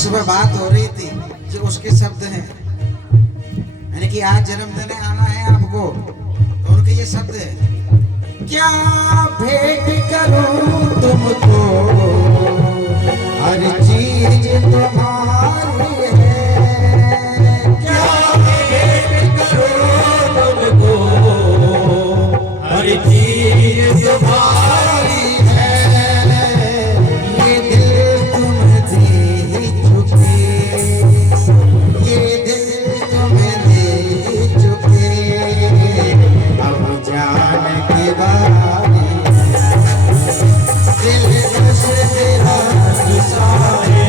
सुबह बात हो रही थी जो उसके शब्द हैं, यानी कि आज जन्मदिन आना है आपको, तो उनके ये शब्द है, क्या भेंट करूं तुमको, हर चीज तुम्हारी है, क्या भेंट करूं तुमको, हर चीज तुम्हारी है, ये दिल तुम दे चुके, ये दिल तुम दे चुके, अब जान के बारी दिल बस तेरा साए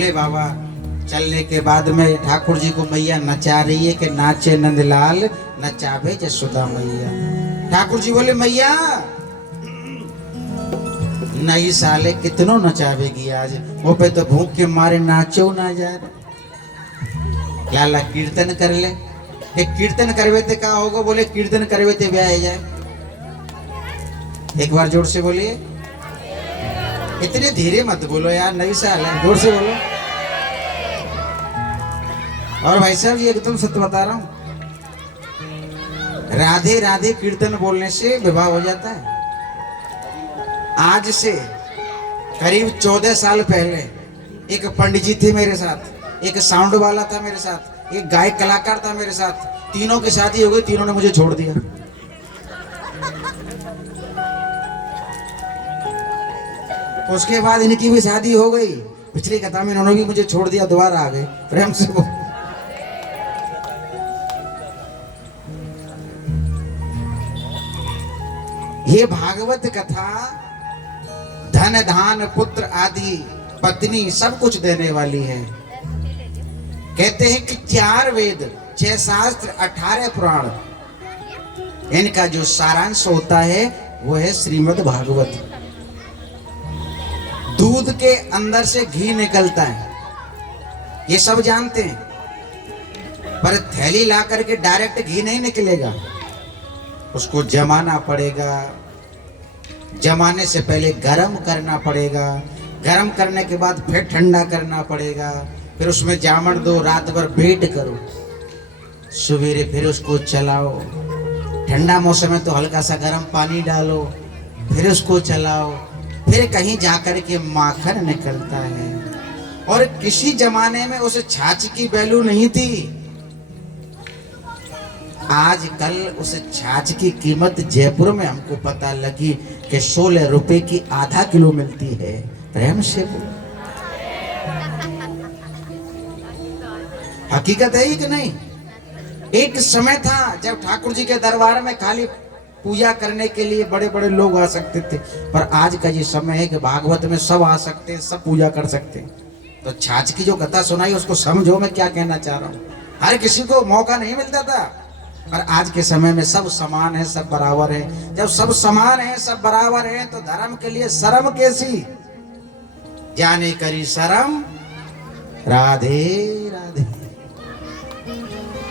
बोले बाबा चलने के बाद में ठाकुर जी को मैया नचा रही है कि नाचे नंदलाल नचावे जसोदा मैया। ठाकुर जी बोले मैया नई साले कितनों नचावेगी आज, वो पे तो भूख के मारे नाचो ना जाए। लाला कीर्तन कर ले, कीर्तन करवे थे क्या होगा, बोले कीर्तन करवे थे ब्याह जाए। एक बार जोर से बोलिए, इतने धीरे मत बोलो यार, नई साल है, जोर से बोलो। और भाई साहब ये एकदम सत्य बता रहा हूं, राधे राधे कीर्तन बोलने से विवाह हो जाता है। आज से करीब 14 साल पहले एक पंडित जी थे मेरे साथ, एक साउंड वाला था मेरे साथ, एक गायक कलाकार था मेरे साथ, तीनों की शादी हो गई, तीनों ने मुझे छोड़ दिया। उसके बाद इनकी भी शादी हो गई, पिछली कथा में इन्होंने भी मुझे छोड़ दिया, दोबारा आ गए प्रेम से। ये भागवत कथा धन धान पुत्र आदि पत्नी सब कुछ देने वाली है। कहते हैं कि 4 वेद 6 शास्त्र 18 पुराण, इनका जो सारांश होता है वो है श्रीमद् भागवत। दूध के अंदर से घी निकलता है, ये सब जानते हैं, पर थैली ला करके डायरेक्ट घी नहीं निकलेगा, उसको जमाना पड़ेगा, जमाने से पहले गरम करना पड़ेगा, गरम करने के बाद फिर ठंडा करना पड़ेगा, फिर उसमें जामन दो, रात भर वेट करो, सवेरे फिर उसको चलाओ, ठंडा मौसम में तो हल्का सा गर्म पानी डालो, फिर उसको चलाओ, फिर कहीं जाकर के माखन निकलता है। और किसी जमाने में उस छाछ की वैल्यू नहीं थी, आजकल उस छाछ की कीमत जयपुर में हमको पता लगी कि 16 रुपए की आधा किलो मिलती है। प्रेम से हकीकत है ही कि नहीं। एक समय था जब ठाकुर जी के दरबार में खाली पूजा करने के लिए बड़े बड़े लोग आ सकते थे, पर आज का ये समय है कि भागवत में सब आ सकते हैं, सब पूजा कर सकते हैं। तो छाछ की जो कथा सुनाई उसको समझो मैं क्या कहना चाह रहा हूँ। हर किसी को मौका नहीं मिलता था, पर आज के समय में सब समान है, सब बराबर है। जब सब समान है, सब बराबर है, तो धर्म के लिए शर्म कैसी, जाने करी शर्म राधे राधे।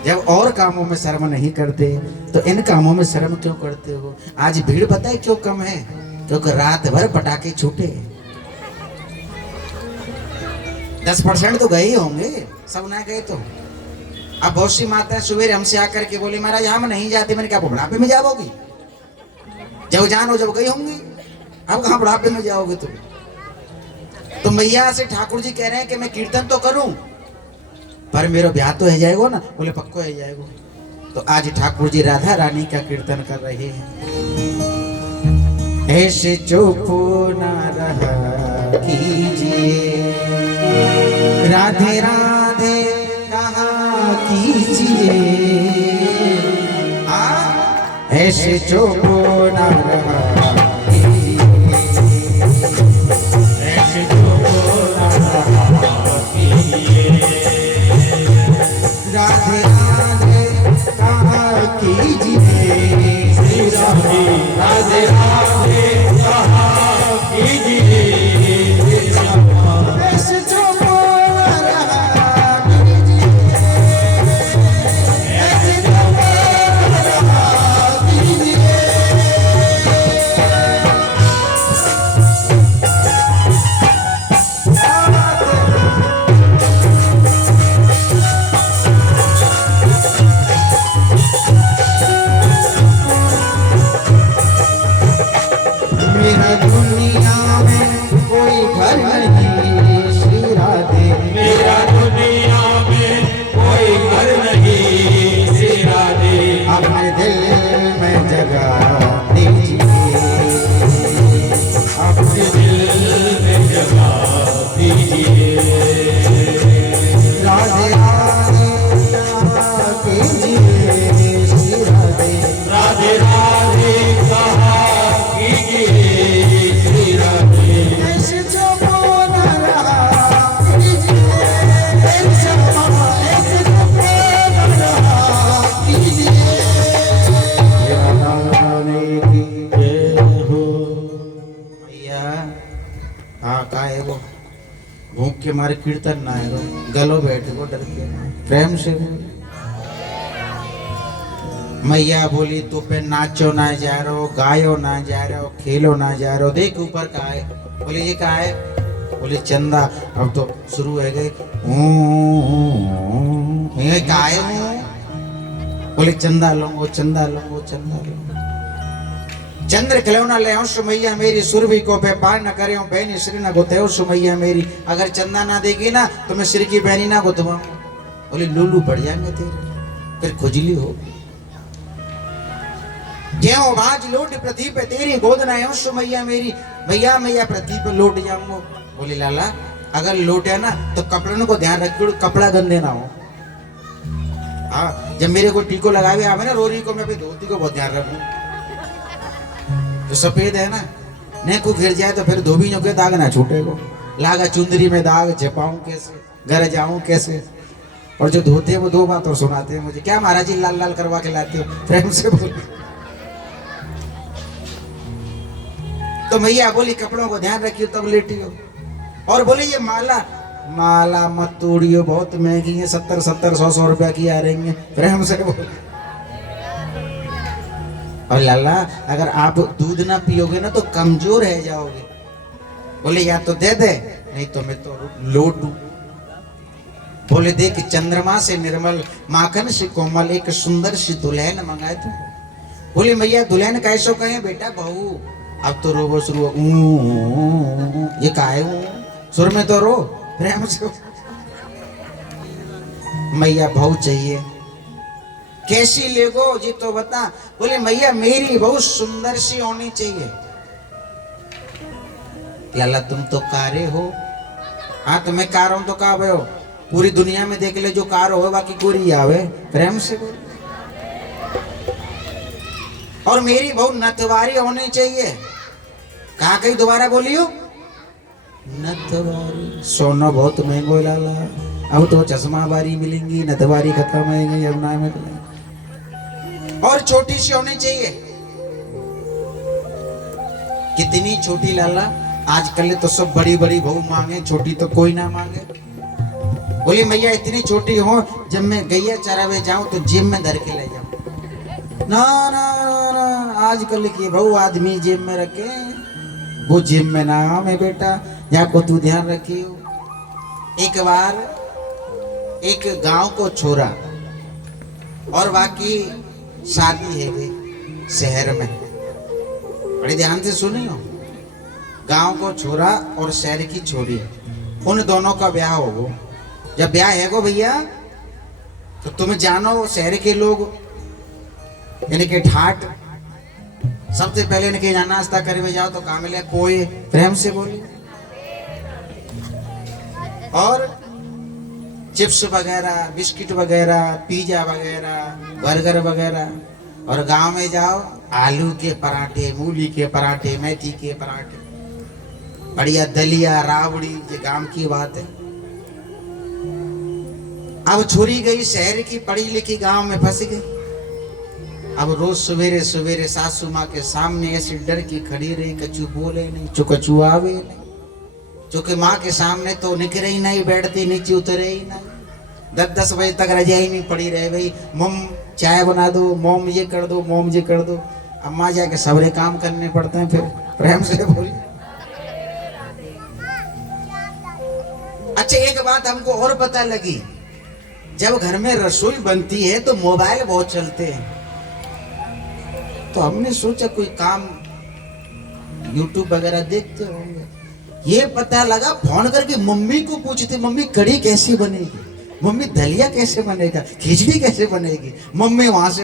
जब और कामों में शर्म नहीं करते तो इन कामों में शर्म क्यों करते हो। आज भीड़ पता है क्यों कम है, क्योंकि रात भर पटाखे छूटे। 10% तो गए ही होंगे, सब ना गए तो। अब बहुत सी माताएं सवेरे हमसे आकर के बोली महाराज हम नहीं जाते। मैंने क्या बुढ़ापे में जाओगी, जब जानो जब गई होंगी, अब कहाँ बुढ़ापे में जाओगे तुम। तो मैया से ठाकुर जी कह रहे हैं कि मैं कीर्तन तो करूं पर मेरा ब्याह तो है जाएगा ना। बोले पक्को है जाएगा। तो आज ठाकुर जी राधा रानी का कीर्तन कर रहे हैं। ऐसे चुप ना रहा कीजिए, राधे राधे कहा कीजिए, ऐसे चुप ना रहा कीजिए, ऐसे चुप ना रहा कीजिए, राधे राधे कहा कीजिए, राधे राधे कहा कीजिए, ऐसे चुप ना रहा कीजिए, ऐसे चुप ना रहा कीजिए, के मारे कीर्तन ना है, गलो बैठे को डर के प्रेम से बोले। मैया बोली तू पे नाचो ना जा रहो, गायो ना जा रहे हो, खेलो ना जा रहे हो, देख ऊपर का है। बोले ये का है? बोले चंदा। अब तो शुरू है गए, ये का है? बोले चंदा लोगो, चंदा लोगो, चंदा लोगो। चंद्र खिलौना ले आओ सुमैया मेरी, सुरभि को व्यापार न करे बहनी श्री न गुथे सुमैया मेरी। अगर चंदा ना देगी ना तो मैं श्री की बहनी ना गुथवाऊं। बोले लूलू पड़ जाएंगे तेरे, फिर खुजली हो। ज्यों बाज लोट पृथ्वी पे तेरी गोद ना आयो सुमैया मेरी, भैया मैया पृथ्वी पे लौट जाऊंगा। बोले लाला अगर लौटे ना तो कपड़ों को ध्यान रखो, कपड़ा गंदे ना हो। हाँ जब मेरे को टीको लगावे आवे ना रोरी को, मैं अपनी धोती को बहुत ध्यान रखूं। जो सफेद है ना ने को गिर जाए तो फिर धोबियों के दाग ना छूटे को। लागा चुंदरी में दाग, छिपाऊं कैसे, घर जाऊं कैसे। और जो धोते हैं वो दो बात और सुनाते हैं मुझे, क्या महाराज जी लाल लाल करवा के लाते हो, प्रेम से बोले। तो मैया बोली कपड़ों को ध्यान रखियो तब लेटियो। और बोले ये माला माला मत तोड़ियो, बहुत महंगी है, 70-70 100-100 रुपया की आ रही है, प्रेम से बोले। और लाला अगर आप दूध ना पियोगे ना तो कमजोर रह जाओगे। बोले या तो दे दे नहीं तो मैं तो लोटू। बोले देख चंद्रमा से निर्मल, माखन से कोमल, एक सुंदर सी दुल्हन मंगाए थे। बोली मैया दुल्हन कैसो कहे बेटा बहू। अब तो रो शुरू, ये काहे सुर में तो रो, प्रेम से। मैया बहू चाहिए, कैसी लेगो जी तो बता। बोले मैया मेरी बहुत सुंदर सी होनी चाहिए। लाला तुम तो कारे हो। हाँ तो मैं कार हूं तो का हो, पूरी दुनिया में देख ले जो कार हो बाकी कोई आवे, प्रेम से बोले। और मेरी बहुत नथवारी होनी चाहिए। कहा कहीं दोबारा बोलियो, नथवारी। सोना बहुत महंगो लाला, अब तो चश्मा बारी मिलेंगी, नथवारी खत्म हो गई, अब ना मिलेंगी। और छोटी सी होनी चाहिए। कितनी छोटी लाला, आजकल तो सब बड़ी बड़ी बहू मांगे, छोटी तो कोई ना मांगे। बोली मैया इतनी छोटी हो जब मैं गैया चरावे जाऊं तो जेब में धर के ले जाऊं। ना ना ना आजकल की बहू आदमी जेब में रखे, वो जेब में ना मैं बेटा, जाको तू ध्यान रखियो। एक बार एक गांव को छोरा और बाकी शादी है गई शहर में, बड़े ध्यान से सुनियो। गांव को छोरा और शहर की छोरी, उन दोनों का ब्याह होगो। जब ब्याह है गो भैया तो तुम जानो शहर के लोग यानी कि ठाट सबसे पहले इनके यहाँ नाश्ता करे में जाओ तो कहाँ मिले, पोए, प्रेम से बोली, और चिप्स वगैरह, बिस्किट वगैरह, पिज्जा वगैरह, बर्गर वगैरह। और गांव में जाओ आलू के पराठे, मूली के पराठे, मेथी के पराठे, बढ़िया दलिया, राबड़ी, ये गांव की बात है। अब छोरी गई शहर की, पढ़ी लिखी, गांव में फंस गई। अब रोज सवेरे सवेरे सासू माँ के सामने ऐसी डर की खड़ी रही, कछु बोले नहीं, कछु आवे नहीं, क्योंकि माँ के सामने तो निकले ही नहीं, बैठती नीचे उतरे ही नहीं। 10-10 बजे तक रजाई नहीं पड़ी रहे भाई, मम चाय बना दो, मोम ये कर दो, मोम ये कर दो। अम्मा जाके सबरे काम करने पड़ते हैं, फिर प्रेम से बोली। अच्छा एक बात हमको और पता लगी, जब घर में रसोई बनती है तो मोबाइल बहुत चलते हैं। तो हमने सोचा कोई काम YouTube वगैरह देखते होंगे। ये पता लगा फोन करके मम्मी को पूछते, मम्मी कढ़ी कैसी बनेगी, मम्मी दलिया कैसे बनेगा, खिचड़ी कैसे बनेगी। मम्मी वहां से